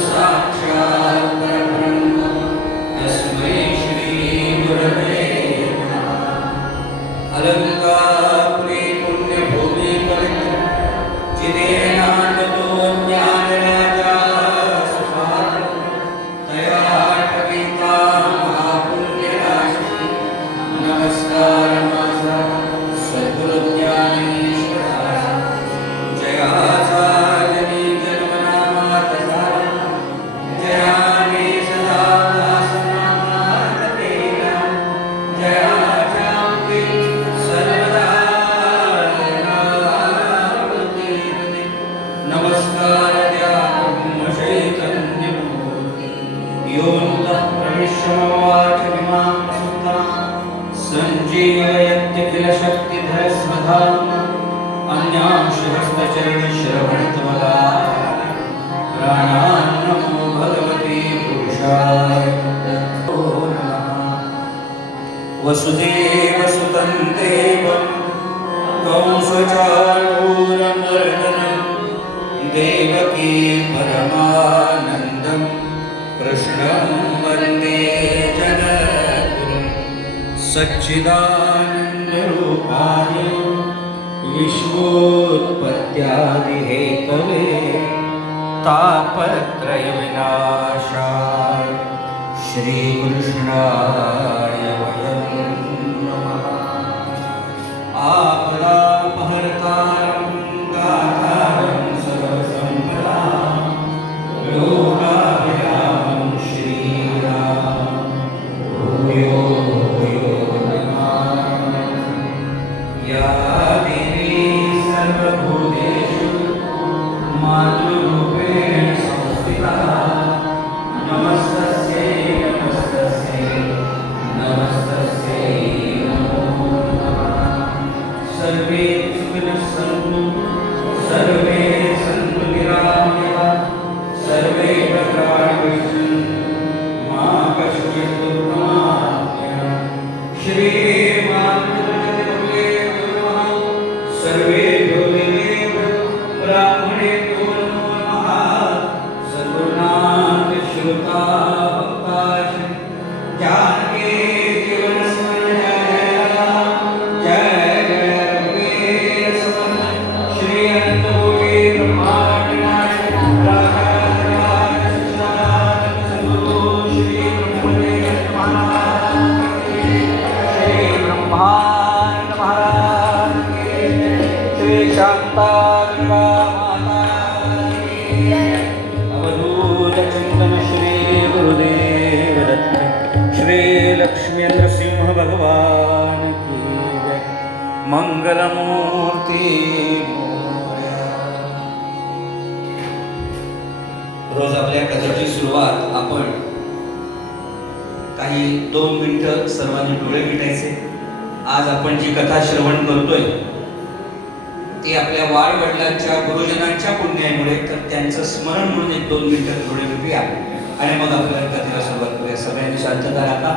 साक्षात् परब्रह्म तस्मै श्री गुरवे नमः। अलंकापुरी पुण्यभूमि पवित्र चिदेनानतो ज्ञानराजा सुभाद्र तया कविता महापुण्यराशि नमस्कार माझा सद्गुरु ज्ञानेश्वरा जया साजनी जन्मनामात झाला जया मे सदा दासनामात केला जया जांबे सर्वदा नामवती नमस्कार द्या ब्रह्मचैतन्यमूर्ती योऽन्तः प्रविश्य मम वाचमिमां सुप्तां सञ्जीवयत्य किल शक्तिधरस्वधाम्ना अन्यांशुहस्तचरणश्रवणत्वदा प्राणान्नमो भगवते पुरुषाय नमो नमः। वसुदेवसुतं देवं कंसचाणूरमर्दनं देवकी परमानन्दं कृष्णं वन्दे जगद्गुरुं सच्चिदानन्दरूपाय विश्वोत्पत्त्यादिहेतवे तापत्रयविनाशाय श्रीकृष्णाय वयं नमः। आपदापहर्तारं दातारं सर्वसम्पदां लोकाभिरामं श्रीराम भूयो भूयो नमामि। या देवी सर्वभूतेषु मातृरूपेण संस्थिता नमस्तस्यै नमस्तस्यै नमस्तस्यै नमो नमः। सर्वे सुखिनः सन्तु सर्वे सन्तु निरामयाः सर्वे भद्राणि पश्यन्तु मा कश्चित् दुःखमाप्नुयात्। श्रीमातृदेवते नमः। सर्वेभ्यो देवेभ्यो ब्राह्मणेभ्यो नमो नमः। सद्गुरुनाथ श्रोता भक्ताश्री जानकी जीवनस्मरण जय जय रघुवीर समर्थ श्री अनंतकोटि ब्रह्मांड नायक राजाधिराज सच्चिदानंद सद्गुरु श्री ब्रह्मदेव महाराज की श्री ब्रह्मानंद महाराज की श्री शांतागंगा माता की अवधूत चिंतन श्री गुरुदेव दत्त श्री लक्ष्मी नृसिंह भगवान की जय। मंगलमूर्ती मोरया। रोज आपल्या कथेची सुरुवात आपण काही 2 मिनिटं सर्वांनी डोळे मिटायचे। आज आपण जी कथा श्रवण करतोय ती आपल्या वाडवडिलांच्या गुरुजनांच्या पुण्यामुळे, तर त्यांचं स्मरण म्हणून 1-2 मिनिटं डोळे मिटूया आणि मग आपल्या कथेला सुरुवात करूया। सगळ्यांनी शांतता राखा।